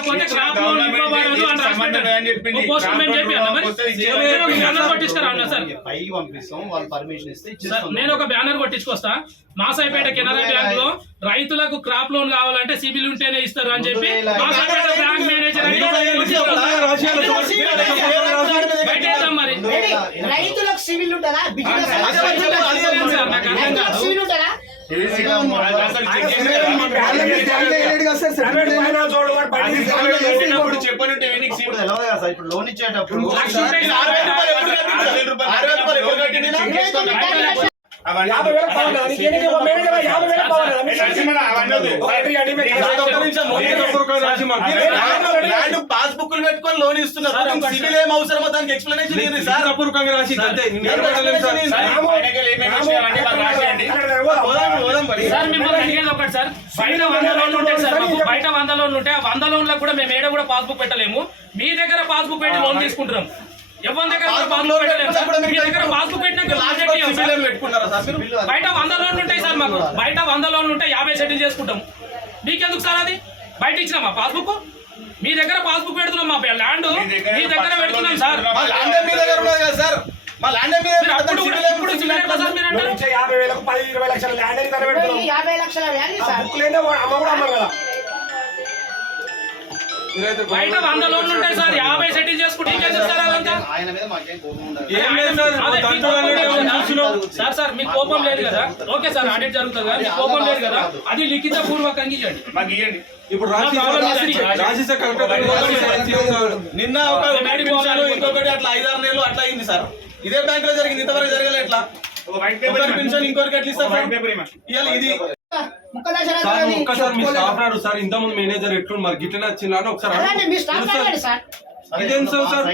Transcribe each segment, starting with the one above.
లేకపోతే crop loan ఇవ్వబడదు అని రాసి. పోస్ట్ మ్యాన్ చేపియాలా మరి? వస్తే ఇచ్చే- నేను ఒక బ్యానర్ కొట్టిస్తారా అన్న సార్ పైకి పంపిస్తాం వాళ్ళు పర్మిషన్ ఇస్తే సార్ ఇచ్చేస్తాం నేను ఒక బ్యానర్ కొట్టించుకొస్తా మాసాయిపేట కెనరా బ్యాంక్లో రైతులకు క్రాప్ లోన్ కావాలంటే సిబిల్ ఉంటేనే ఇస్తారు అని చెప్పి మాసాయిపేట బ్యాంక్ మేనేజర్ మరి? రైతులకు సివిల్ ఉంటుందా బిజినెస్. సివిల్ ఉంటుందా చెప్పనుంటే ఇప్పుడు ఇప్పుడు లోన్ ఇచ్చేటప్పుడు ఆరు వేల వేల వేల అవన్నీ యాభై యాభై ల్యాండ్- ల్యాండ్ పాస్ బుక్లు పెట్టుకొని లోన్ ఇస్తున్నారు. సివిల్ ఏం అవసరమో దానికి ఎక్స్ప్లెనేషన్ ఏంది సార్. పోదాం, పోదాం మరి. సార్ మిమ్మల్ని ఒకటి సార్. బయట వంద లోన్లు ఉంటాయి సార్ మాకు. బయట వంద లోన్లు ఉంటాయి వంద లోన్లకు కూడా మేము ఏడ కూడా పాస్బుక్ పెట్టలేము. మీ దగ్గర పాస్బుక్ పెట్టి లోన్ తీసుకుంటున్నాం. ఎవరి దగ్గర పాస్బుక్ పెట్టలేము సార్. మీ దగ్గర పాస్బుక్ పెట్టినాక లాస్ట్ సార్. బయట వంద లోన్లు ఉంటాయి సార్ మాకు. బయట వంద లోన్లు ఉంటాయి యాభై సెటిల్ చేసుకుంటాం. మీకెందుకు సార్ అది? బయట ఇచ్చినామా పాస్బుక్? మీ దగ్గర పాస్బుక్ పెడుతున్నాం మా ల్యాండ్ మీ దగ్గర పెడుతున్నాం సార్. మా ల్యాండ్ మీ దగ్గర ఉన్నది కదా సార్ మా ల్యాండ్ మీ మీరు దగ్గర అప్పుడు సివిల్ కూడా ఏం ఇప్పుడు సివిల్ ఎట్లా సార్ మీరు నువ్వు అంటారు ఇచ్చే యాభై వేలకు పది ఇరవై లక్షల ల్యాండ్ అని యాభై లక్షల వాల్యూ సార్. బుక్ లేదే అమ్మ కూడా అమ్మరు కదా. బయట వంద లోన్లు ఉంటాయి సార్. యాభై సెటిల్ చేసుకుంటే అదంతా మీద మాకేం కోపం లేదు సార్. కదా? సార్. సార్ మీ కోపం లేదు కదా? ఓకే సార్ ఆడిట్ జరుగుతుంది కదా. కోపం లేదు కదా? అది లిఖిత పూర్వకంగా ఇవ్వండి మాకు ఇవ్వండి ఇప్పుడు నిన్న ఒక ఇంకొకటి అట్లా ఐదారు నెలలు అట్లా అయింది సార్. ఇదే బ్యాంక్లో జరిగింది ఇంతవరకు జరగలే ఎట్లా? ఒకరి పెన్షన్ ఇంకొకరికి ఎట్లా ఇస్తారు సార్? ఇది ఒక్కసారి మీ స్టాఫ్ రాడు సార్ ఇంతకుముందు మేనేజర్ ఎట్లు మరి గిట్లనే వచ్చిందా అని ఒకసారి ఇదేం సార్ సార్?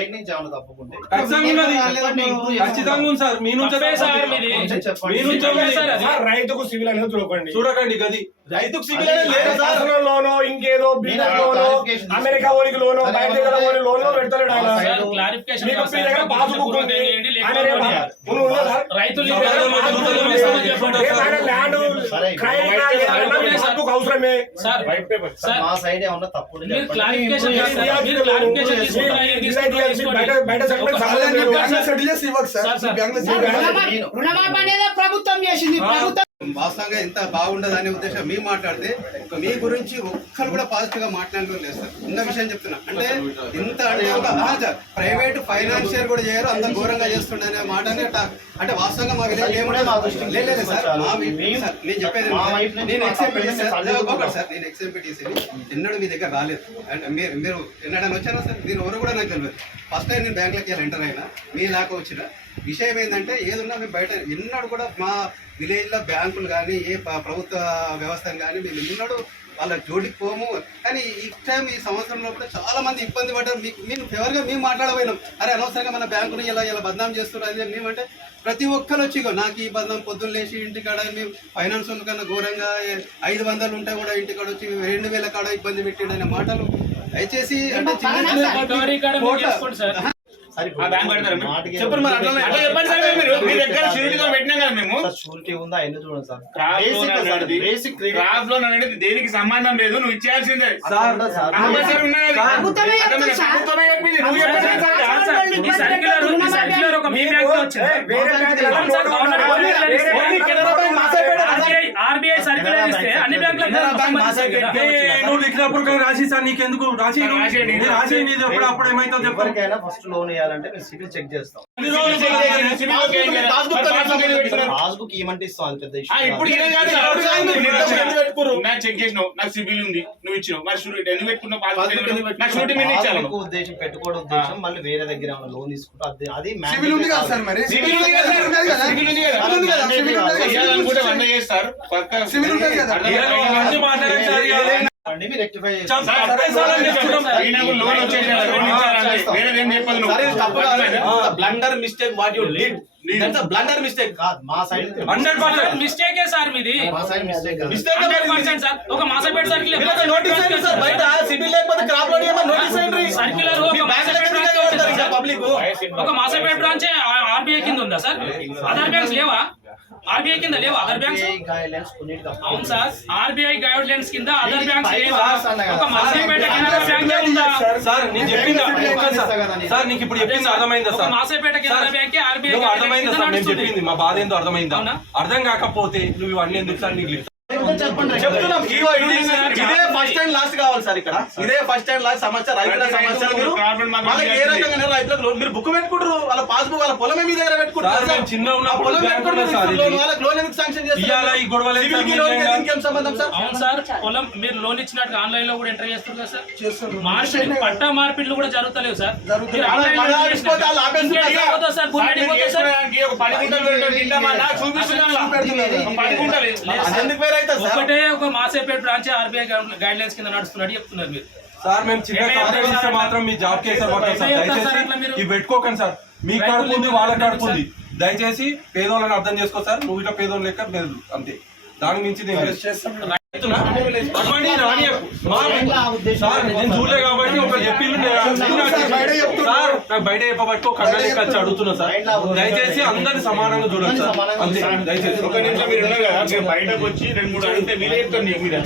ఖచ్చితంగా ఉంది సార్ మీ నుంచి సార్. మీ నుంచి సార్ అది రైతుకు సివిల్ అనేది చూడకండి చూడకండి గది రైతుకు సివిల్ అనేది లేదు సార్ లోను ఇంకేదో బిజినెస్ లోను అమెరికా ఓనికి లోను బయట దగ్గర ఓని లోన్లో పెడతాడు ఆయన సార్ క్లారిఫికేషన్ మీకు మీ దగ్గర పాస్బుక్ ఉంది ఆయన రేపు ఉన్న ఉందా సార్? రైతులు ల్యాండ్ అవసరమే ప్రభుత్వం చేసింది ప్రభుత్వం వాస్తవంగా ఇంత బాగుండదు అనే ఉద్దేశం మేము మాట్లాడితే మీ గురించి ఒక్కరు కూడా పాజిటివ్గా మాట్లాడడం లేదు సార్. ఉన్న విషయం చెప్తున్నా. అంటే ఇంత అంటే ఒక ప్రైవేట్ ఫైనాన్షియర్ కూడా చేయరు అంత ఘోరంగా చేస్తుండే అనే అట్లా. అంటే వాస్తవంగా మా విలేజ్ ఏముండే మా లేదు సార్. మా నేను చెప్పేది మా నేను మా ఎక్స్ఎంపీటీ తప్పేం సార్. నేను ఎక్స్ఎంపీటీ ఎన్నడూ మీ దగ్గర రాలేదు. అంటే మీరు మీరు ఎన్నడన్నా వచ్చారా సార్? మీరు ఎవరు కూడా నాకు తెలియదు ఫస్ట్ టైం నేను బ్యాంక్లోకి వెళ్ళి ఎంటర్ అయినా మీ లాగా వచ్చిన. విషయం ఏంటంటే ఏదున్నా మేము బయట ఎన్నడూ కూడా మా విలేజ్లో బ్యాంకులు కానీ ఏ ప్రభుత్వ వ్యవస్థను కానీ మేము ఎన్నడూ వాళ్ళ జోడికి పోము. కానీ ఈ టైం ఈ సంవత్సరంలో కూడా చాలా మంది ఇబ్బంది పడ్డారు. మీకు మేము ఫేవర్గా మేము మాట్లాడబోయినాం. అరే అనవసరంగా మన బ్యాంకుని ఇలా ఇలా బద్నాం చేస్తున్నారు. అని మేమంటే ప్రతి ఒక్కరు వచ్చి నాకు ఈ బదనాం పొద్దున్న లేచి ఇంటికాడ మేము ఫైనాన్స్ కన్నా ఘోరంగా ఐదు వందలు ఉంటే కూడా ఇంటికాడ వచ్చి రెండు వేల కాడ ఇబ్బంది పెట్టిండు అనే మాటలు. దయచేసి అంటే చిన్న చిన్న పటవారీ కాడ మీరు చేసుకోండి సార్ సరే, ఇప్పుడు ఆ బ్యాంక్ పెడతారా మీరు? మాటకి చెప్పండి మరి అట్లా అట్లా చెప్పండి సార్ మీరు మీ దగ్గర షూరిటీగా పెట్టినాం కదా మేము సార్ షూరిటీ ఉందా ఎన్ని చూడండి sir crop loan basic sir అనేది బేసిక్ క్రాప్ లోన్ అనేది దేనికి సంబంధం లేదు నువ్వు ఇచ్చేయాల్సిందే సార్. ఆర్బీఐ సర్క్యులర్ ఇస్తే అన్ని నువ్వు లిఖితపూర్వకంగా రాసి సార్ నీకెందుకు రాసి. రాసి నీది ఎప్పుడు అప్పుడు ఏమైతుందో చెప్పండి ఎవరికైనా ఫస్ట్ లోన్ ఇవ్వాలంటే మేము సివిల్ చెక్ చేస్తాం. పాస్బుక్ ఇవ్వమంటే ఇస్తాం పెద్ద నాకు చెక్ చేసినావు నాకు సిబిల్ ఉంది నువ్వు ఇచ్చినావు మరి షూరిటీ ఎందుకు పెట్టుకున్నావు? నాకు షూరిటీ మీద ఇచ్చాను ఉద్దేశం పెట్టుకోవడం ఉద్దేశం మళ్ళీ వేరే దగ్గర లోన్ తీసుకుంటే అది అది సివిల్ ఉంది కదా సార్ మరి సిబిల్ ఉంది కదా సార్? ఉన్నది కదా? సిబిల్ ఉంది కదా? సివిల్ ఉంది కదా? సివిల్ ఉంది కదా? వంద చేస్తారు పక్క సివిల్ ఉంటుంది కదా? ఏదో మంచి మాట్లాడండి మీరు rectify blunder mistake what you did a blunder mistake కాదు మా సైడ్ హండ్రెడ్ పర్సెంట్ మిస్టేకే సార్ మీది? మా సైడ్ మిస్టేక్ కాదు. Hundred percent sir? ఒక మాసపేట సర్కిల్ నోటీస్ అయ్యింది సార్? బయట సిబిల్ లేకపోతే క్రాప్ ఏమో నోటీస్ అయ్యింది పబ్లిక్ ఒక మాసపేట బ్రాంచ్ ఆర్బీఐ కింద ఉందా సార్? అదర్ బ్యాంక్స్ లేవా? ఆర్బీఐ కింద లేవు? అదర్ బ్యాంక్స్ అవును సార్. ఆర్బీఐ గైడ్ లైన్స్ కింద అదర్ బ్యాంక్స్ లేవా? కదా. ఒక మాసేపేట కెనరా బ్యాంకే ఉందా? సార్ నేను చెప్పింది సార్. కదా నీకు ఇప్పుడు చెప్పింది అర్థమైందా సార్? మాసేపేట కెనరా సార్, బ్యాంకే ఆర్బీఐ అర్థమైందా కింద సార్? నేను. చెప్పింది మా బాధ ఏందో అర్థమైందా? అర్థం కాకపోతే నువ్వు ఇవన్నీ ఎందుకు సార్ నీకు చెప్తున్నాం. ఇది ఫస్ట్ అండ్ లాస్ట్ కావాలి సార్ ఇక్కడ. ఇదే ఫస్ట్ అండ్ లాస్ట్ సమస్య రైతుల సమస్య మీరు వాళ్ళకి ఏ రకంగా రైతులకు లోన్ మీరు బుక్ పెట్టుకుంటారు వాళ్ళ పాస్బుక్ వాళ్ళ పొలమే మీ దగ్గర పెట్టుకుంటారు? చిన్న పొలం పెట్టుకుంటారు వాళ్ళకి లోన్ ఎందుకు శాంక్షన్ ఇయ్యాల ఈ గొడవలు అయితే సివిల్కి లోన్కి నిజంగా- దీనికి ఏం సంబంధం సార్? అవును సార్ పొలం మీరు లోన్ ఇచ్చినట్టు ఆన్లైన్లో కూడా ఎంటర్ చేస్తారు కదా సార్. మార్పిడి పట్టా మార్పిడ్లు కూడా జరుగుతలేవు సార్. జరుగుతున్నాయి. ఒకటే ఒక Masepeta branch RBI guidelines కింద నడుస్తున్నట్టు చెప్తున్నారు మీరు. సార్ మేము చిన్న ఇస్తే మాత్రం మీ జాబ్ దయచేసి? ఇవి పెట్టుకోకండి సార్. మీ వాళ్ళ దయచేసి పేదోళ్ళని అర్థం చేసుకో సార్. నువ్వు ఇట్లా పేదోళ్ళు లెక్క అంతే. దాని మించి నేను చూడలే కాబట్టి ఒక చెప్పిండు నేను- సార్ నాకు బయట చెప్పబట్టి ఒక కళ్ళ లెక్క వచ్చి అడుగుతున్నా సార్. దయచేసి అందరిని సమానంగా చూడండి సార్. అంతే దయచేసి. ఒక నిమిషం మీరు ఉన్నారు కదా మీరు బయటకు వచ్చి రెండు మూడు చెప్తాను కూడా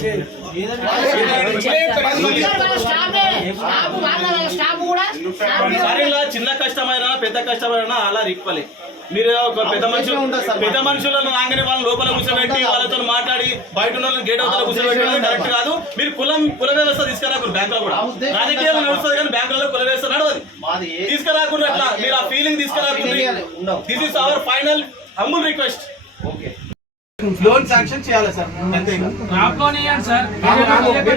సరే ఇలా చిన్న కష్టమైనా పెద్ద కష్టమైనా అలా రిక్వలే. మీరు ఒక పెద్ద మనుషులు పెద్ద మనుషులను రాగానే వాళ్ళని లోపల కూర్చోబెట్టి వాళ్ళతో మాట్లాడి బయట ఉన్న వాళ్ళని గేట్ అవతల కూర్చోబెట్టడం కరెక్ట్ కాదు. మీరు కులం కుల వ్యవస్థ తీసుకురాకూడదు బ్యాంకులో కూడా. రాజకీయాలు నడుస్తుంది కానీ బ్యాంకులలో కుల వ్యవస్థ నడవదు. మాది ఏ- తీసుకురాకుండా అట్లా మీరు ఆ ఫీలింగ్ తీసుకురాకుండా. This is our final humble request loan sanction చేయాలి సార్. అంతే. క్రాప్ లోన్ ఇవ్వండి సార్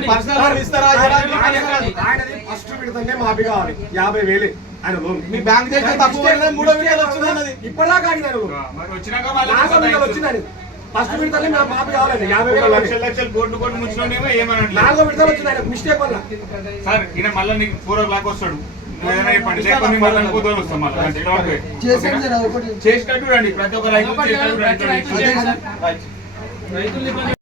పర్సనల్ ఇస్తారా? ఆయనది ఫస్ట్ విడతనే మాఫీ కావాలి. యాభై వేలు. మీ బ్యాంక్ చేసిన తప్పు మూడో విడతలు వచ్చిందన్నది. ఇప్పటిదాకా విడతలు వచ్చిందని ఫస్ట్ విడతలే మా కావాలండి యాభై వేలు లక్షలు లక్షలు కోట్లు కోట్లు ముంచులోనేమో ఏమనట్లేదు. నాలుగో విడతలు వచ్చింది ఆయన. మిస్టేక్ వల్ల. సార్ ఈయన మళ్ళీ నీకు ఫోర్ ఓ క్లాక్ వస్తాడు చేసినట్టు రండి ప్రతి ఒక్క రైతు. రైతులు